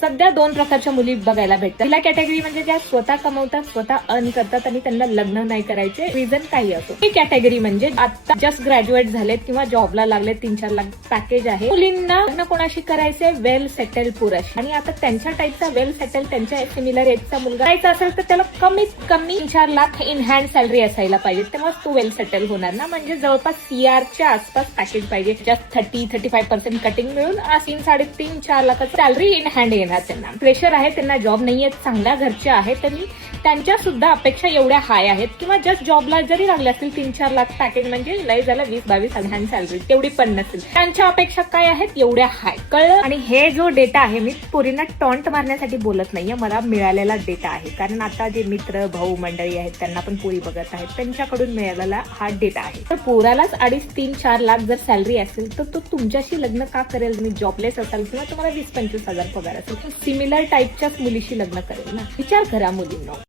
सध्या दोन प्रकारच्या मुली बघायला भेटतात. पहिला कॅटेगरी म्हणजे ज्या स्वतः कमवतात, स्वतः अर्न करतात आणि त्यांना लग्न नाही करायचे, रिझन काही असो. ही कॅटेगरी म्हणजे आता जस्ट ग्रॅज्युएट झालेत किंवा जॉबला लागलेत, 3-4 लाख पॅकेज आहे. मुलींना लग्न कोणाशी करायचंय, वेल सेटल पुरुष. आणि आता त्यांच्या टाईपचा वेल सेटल, त्यांच्या सिमिलर एजचा मुलगा करायचा असेल तर त्याला कमीत कमी 3-4 लाख इन हँड सॅलरी असायला पाहिजे, तेव्हा तो वेल सेटल होणार ना. म्हणजे जवळपास CRच्या आसपास पॅकेज पाहिजे. जस्ट 30-35% कटिंग मिळून 3-4 लाखाची सॅलरी इन हँड येणार. त्यांना प्रेशर आहे, त्यांना जॉब नाहीये, चांगल्या घरचे आहेत, त्यांनी त्यांच्या सुद्धा अपेक्षा एवढ्या हाय आहेत. किंवा जस्ट जॉबला जरी लागले असतील 3-4 लाख पॅकेज म्हणजे लय झालं 20-22 हँड सॅलरी, तेवढी पण नसेल. त्यांच्या अपेक्षा काय आहेत, एवढ्या हाय. कळलं. आणि हे जो डेटा आहे, मी पोरींना टॉन्ट मारण्यासाठी बोलत नाहीये, मला मिळालेला डेटा आहे. कारण आता जे मित्र भाऊ मंडळी आहेत त्यांना पण पोरी बघत आहेत, त्यांच्याकडून मिळालेला हा डेटा आहे. तर पोरालाच 2.5-3-4 लाख जर सॅलरी असेल तर तो तुमच्याशी लग्न का करेल? तुम्ही जॉबलेस असाल किंवा तुम्हाला 20-25 हजार पगार असेल, सिमिलर टाईपच्याच मुलीशी लग्न करेल ना. विचार करा मुलींनो.